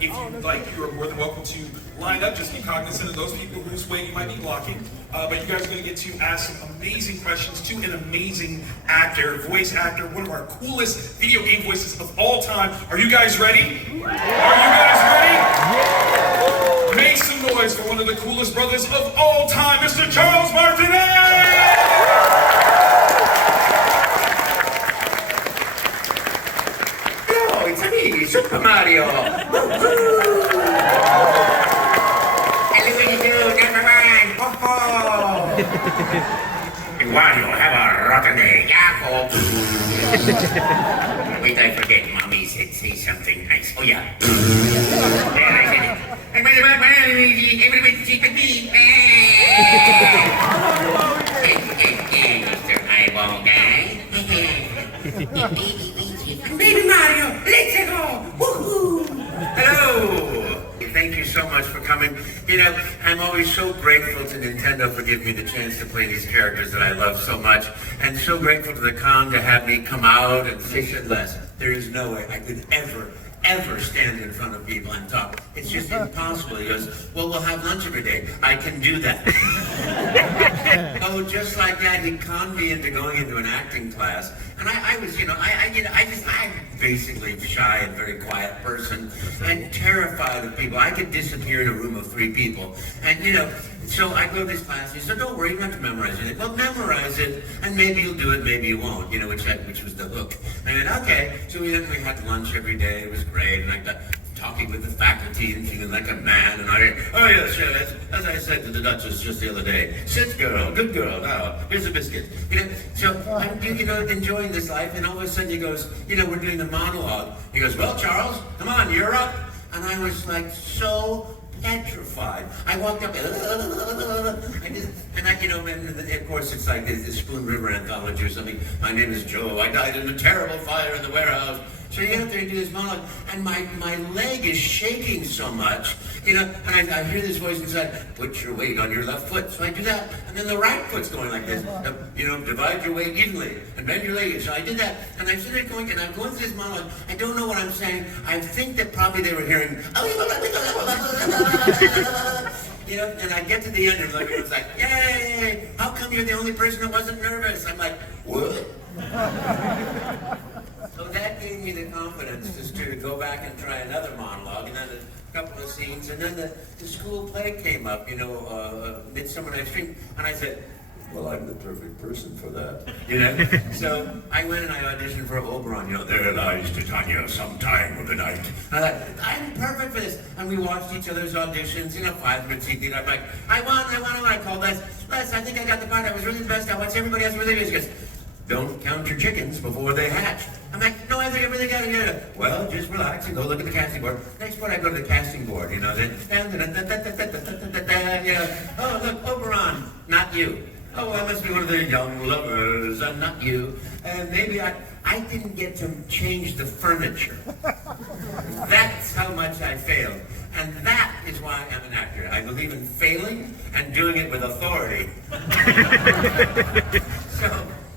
If you'd like, you are more than welcome to line up. Just be cognizant of those people whose way you might be blocking. But you guys are going to get to ask some amazing questions to an amazing actor, voice actor, one of our coolest video game voices of all time. Are you guys ready? Are you guys ready? Yeah. Make some noise for one of the coolest brothers of all time, Mr. Charles Martinet! It's me, Super Mario! And look what you do, never mind! Ho-ho! Wario, have a rotten day, yahoo! Wait, I forget, Mommy said say something nice. Oh yeah. There, I said it. And everybody keep it me. Mr. Eyeball guy. Baby Mario, let's go! Woohoo! Hello! Thank you so much for coming. You know, I'm always so grateful to Nintendo for giving me the chance to play these characters that I love so much, and so grateful to the con to have me come out and fish at Les. There is no way I could ever stand in front of people and talk. It's just impossible. He goes, well, we'll have lunch every day. I can do that. Oh, just like that, he conned me into going into an acting class. And I was, you know, I'm basically a shy and very quiet person and terrified of people. I could disappear in a room of 3 people. And, you know, so I go to this class, and he said, don't worry, you don't have to memorize it. Well, memorize it, and maybe you'll do it, maybe you won't, you know, which was the hook. And I went, okay. So we had lunch every day. It was great. And I got talking with the faculty and feeling like a man. And oh yes, as I said to the Duchess just the other day, sit girl, good girl, now, here's a biscuit. You know, so I'm, you know, enjoying this life, and all of a sudden he goes, you know, we're doing the monologue. He goes, well, Charles, come on, you're up. And I was like so petrified. I walked up, and you know, and of course it's like the Spoon River anthology or something. My name is Joe. I died in a terrible fire in the warehouse. So you get up there and do this monologue, and my leg is shaking so much, you know, and I hear this voice inside, put your weight on your left foot. So I do that, and then the right foot's going like this, you know, divide your weight evenly, and bend your leg. So I did that, and I'm sitting there going, and I'm going through this monologue. I don't know what I'm saying. I think that probably they were hearing, you know, and I get to the end, and it's like, yay, how come you're the only person who wasn't nervous? I'm like, what? So that gave me the confidence just to go back and try another monologue, and then a couple of scenes, and then the school play came up, you know, Midsummer Night's Dream, and I said, well, I'm the perfect person for that, you know? So I went and I auditioned for Oberon, you know, there lies Titania sometime of the night. And I thought, I'm perfect for this. And we watched each other's auditions, you know, 500 seat theater. I'm like, I won. I called Les, I think I got the part. I was really the best. I watched everybody else really good. He goes, don't count your chickens before they hatch. I'm like, no, I think I really got it. Well, just relax and go look at the casting board. Next one, I go to the casting board, you know, then, you know, oh, look, Oberon, not you. Oh, I must be one of the young lovers, and not you. And maybe I didn't get to change the furniture. That's how much I failed. And that is why I'm an actor. I believe in failing and doing it with authority.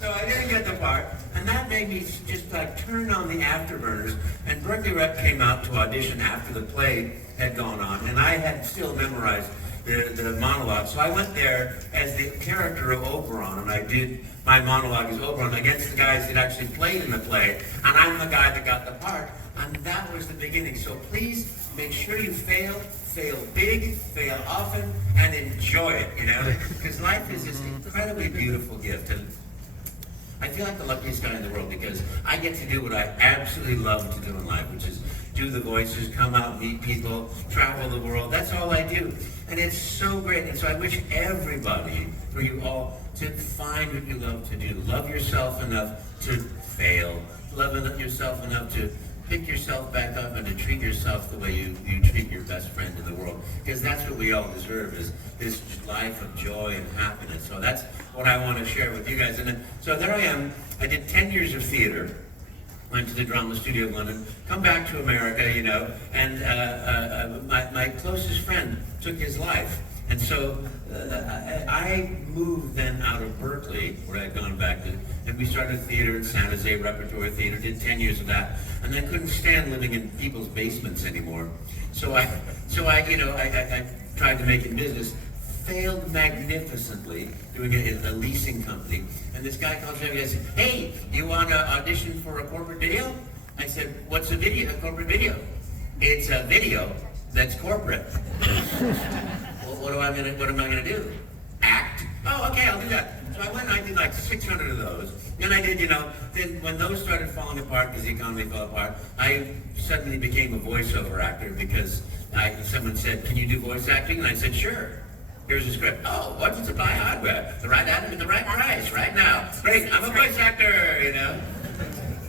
So I didn't get the part, and that made me just like turn on the afterburners, and Berkeley Rep came out to audition after the play had gone on, and I had still memorized the monologue. So I went there as the character of Oberon, and I did my monologue as Oberon against the guys that actually played in the play, and I'm the guy that got the part, and that was the beginning. So please make sure you fail big, fail often, and enjoy it, you know, because life is this incredibly beautiful gift. And I feel like the luckiest guy in the world because I get to do what I absolutely love to do in life, which is do the voices, come out, meet people, travel the world. That's all I do. And it's so great. And so I wish everybody, for you all, to find what you love to do. Love yourself enough to fail. Love yourself enough to pick yourself back up and to treat yourself the way you treat your best friend in the world. Because that's what we all deserve, is this life of joy and happiness. So that's what I want to share with you guys. And then, so there I am. I did 10 years of theater. Went to the Drama Studio of London, come back to America, you know, and my closest friend took his life. And so I moved then out of Berkeley, where I'd gone back to, and we started theater in San Jose, Repertory Theater, did 10 years of that, and then couldn't stand living in people's basements anymore. So I tried to make it in business, failed magnificently doing it in a leasing company, and this guy comes to me and says, "Hey, you want to audition for a corporate video?" I said, "What's a video? A corporate video?" "It's a video that's corporate." Well, what am I gonna do? Act? "Oh, okay, I'll do that." So I went and I did like 600 of those. Then I did, then when those started falling apart because the economy fell apart, I suddenly became a voiceover actor because someone said, "Can you do voice acting?" And I said, "Sure. Here's the script." "Oh, what's it supply hardware? The right item at the right price, right now. Great, I'm a voice actor,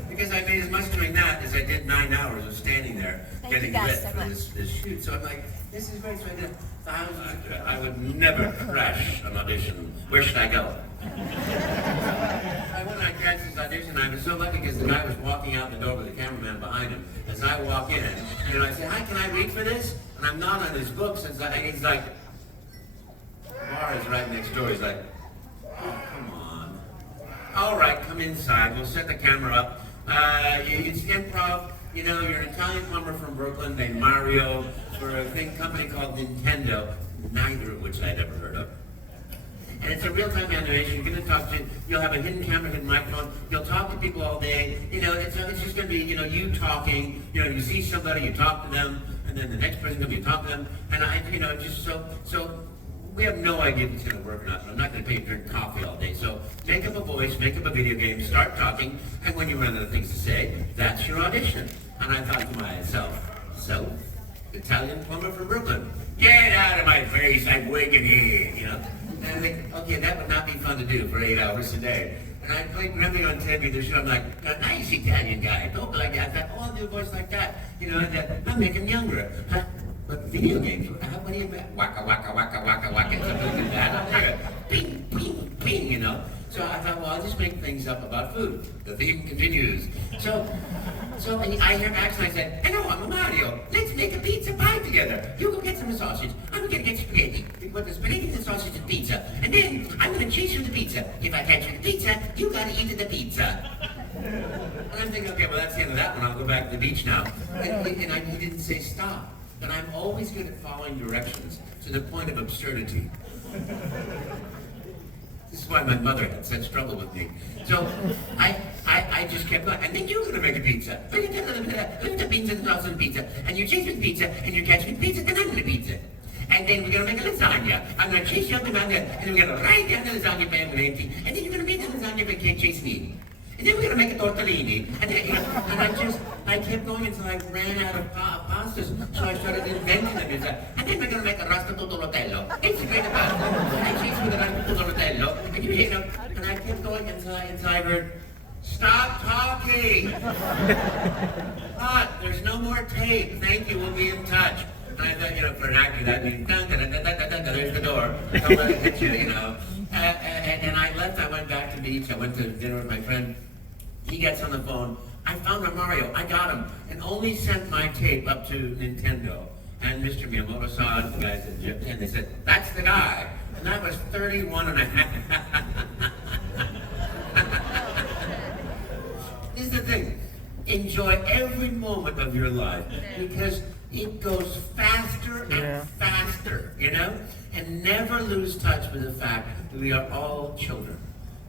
Because I made as much doing that as I did 9 hours of standing there getting lit for this shoot. So I'm like, this is great. So I did thousands. I would never crash an audition. Where should I go? I went on Cassie's audition. I was so lucky because the guy was walking out the door with the cameraman behind him. As I walk in, I say, "Hi, can I read for this?" And I'm not on his books. And he's like, the bar is right next door. He's like, "Oh, come on. All right, come inside. We'll set the camera up. It's improv. You're an Italian plumber from Brooklyn named Mario for a company called Nintendo, neither of which I'd ever heard of. And it's a real-time animation. You're going to talk you'll have a hidden camera, hidden microphone. You'll talk to people all day. It's just going to be, you talking. You see somebody, you talk to them, and then the next person comes, you talk to them. And just so we have no idea if it's going to work or not. I'm not going to pay you to drink coffee all day. So make up a voice, make up a video game, start talking, and when you run out of things to say, that's your audition. And I thought to myself, so, Italian plumber from Brooklyn, get out of my face, I'm waking here, And I think, okay, that would not be fun to do for 8 hours a day. And I played Gremlin on TV, the show, I'm like, a nice Italian guy, talk like that. I thought, I'll do a voice like that, I'll make him younger. Huh? But video games, what do you bet? Waka, waka, waka, waka, waka, something like that up there. Ping, ping, ping, So I thought, well, I'll just make things up about food. The theme continues. So I hear Max and I said, "Hello, I'm a Mario. Let's make a pizza pie together. You go get some sausage. I'm gonna get spaghetti. You put the spaghetti, the sausage, and pizza. And then I'm gonna chase you the pizza. If I catch you the pizza, you gotta eat the pizza." And I'm thinking, okay, well, that's the end of that one. I'll go back to the beach now. And he didn't say stop. And I'm always good at following directions to the point of absurdity. This is why my mother had such trouble with me. So I just kept going. And then you're going to make a pizza. Look at the pizza, the sauce, and pizza. And you chase with pizza, and you catch with pizza, then I'm going to pizza. And then we're going to make a lasagna. I'm going to chase you up the mountain, and we're going to ride down the lasagna pan with empty. And then you're going to make the lasagna, but can't chase me. And then we're going to make a tortellini. And then, I kept going until I ran out of pastas. So I started inventing them. And then we're going to make a rasta tutto rotello. It's a great pasta. I chased with a rasta tutto rotello. And I kept going until I heard, "Stop talking." There's no more tape. Thank you. We'll be in touch. And I thought, for an actor, that means, there's the door. Don't let it hit you, And I left. I went back to the beach. I went to dinner with my friend. He gets on the phone. "I found my Mario. I got him." And only sent my tape up to Nintendo. And Mr. Miyamoto saw it, the guys at Egypt, and they said, "That's the guy." And that was 31 and a half. This is the thing. Enjoy every moment of your life because it goes faster and faster, And never lose touch with the fact that we are all children.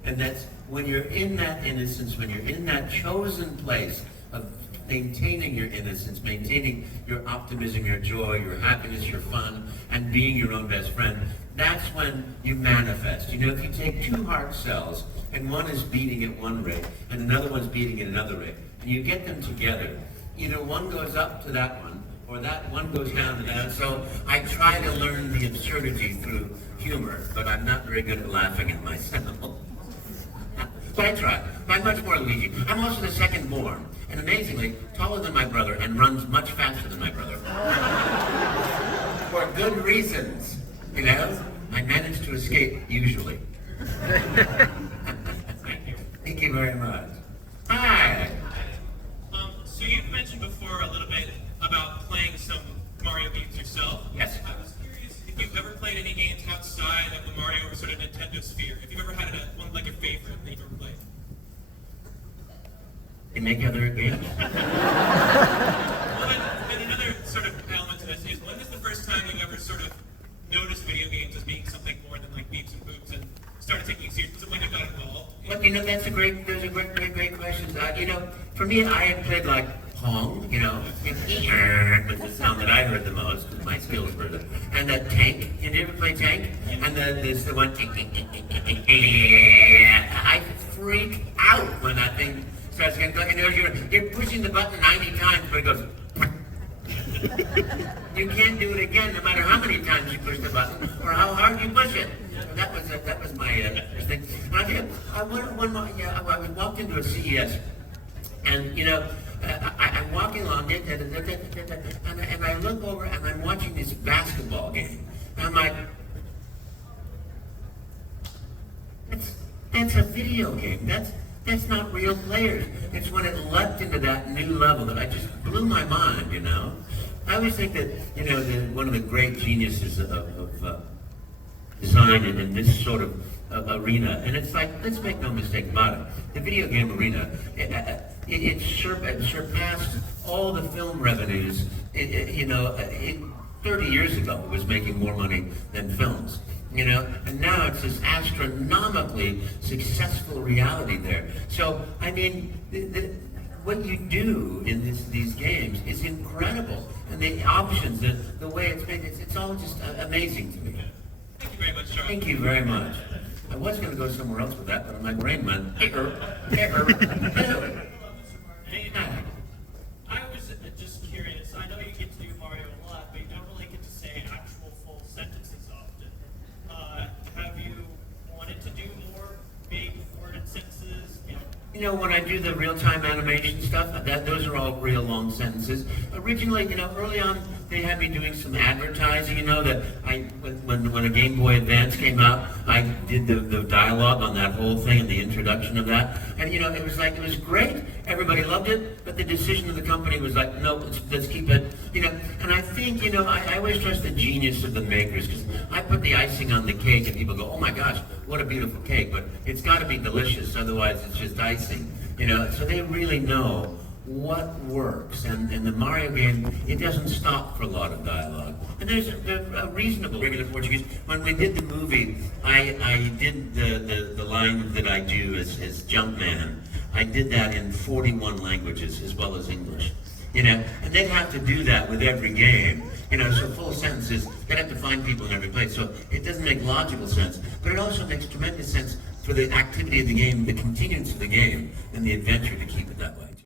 And that's when you're in that innocence, when you're in that chosen place of maintaining your innocence, maintaining your optimism, your joy, your happiness, your fun, and being your own best friend, that's when you manifest. If you take two heart cells, and one is beating at one rate, and another one's beating at another rate, and you get them together, either one goes up to that one, or that one goes down to that. So I try to learn the absurdity through humor, but I'm not very good at laughing at myself. But I try. I'm much more Luigi. I'm also the second born, and amazingly, taller than my brother and runs much faster than my brother. For good reasons, I manage to escape, usually. Thank you. Thank you very much. Hi. So you've mentioned before a little bit about playing some Mario games yourself. Yes. I was curious if you've ever played any games outside of the Mario or sort of Nintendo sphere, if you've ever had one like a favorite that you've ever played. They make other games? Well, and another sort of element to this is, when is the first time you ever sort of noticed video games as being something more than like beeps and boops and started taking it serious? Was it when you got involved? Well, those are great questions. For me, I had played like Pong, was the sound that I heard the most, because my skills were the, and the Tank. You ever play Tank? And there's the one, I freak out when that thing starts getting going. You're pushing the button 90 times, but it goes. You can't do it again, no matter how many times you push the button or how hard you push it. So that was my first thing. And I think I walked into a CES, and I'm walking along, and I look over and I'm watching this basketball game. And I'm like, that's a video game. That's not real players. It's when it leapt into that new level that I just blew my mind, I always think that, one of the great geniuses of design in this sort of arena, and it's like, let's make no mistake about it, the video game arena, it surpassed all the film revenues. 30 years ago, it was making more money than films. And now it's this astronomically successful reality there. So, I mean, what you do in these games is incredible. And the options, the way it's made, it's all just amazing to me. Thank you very much, Charles. Thank you very much. I was going to go somewhere else with that, but my brain went, Hey, I was just curious. I know you get to do Mario a lot, but you don't really get to say actual full sentences often. Have you wanted to do more big worded sentences? When I do the real-time animation stuff, those are all real long sentences. Originally, early on, they had me doing some advertising. That when a Game Boy Advance came out, I did the dialogue on that whole thing and the introduction of that. And it was great. Everybody loved it, but the decision of the company was like, no, let's keep it. And I think I always trust the genius of the makers, because I put the icing on the cake and people go, oh my gosh, what a beautiful cake, but it's got to be delicious, otherwise it's just icing. So they really know what works, and in the Mario game, it doesn't stop for a lot of dialogue. And there's a reasonable regular Portuguese. When we did the movie, I did the line that I do as Jumpman. I did that in 41 languages as well as English. And they'd have to do that with every game. So full sentences, they'd have to find people in every place. So it doesn't make logical sense, but it also makes tremendous sense for the activity of the game, the continuance of the game, and the adventure to keep it that way.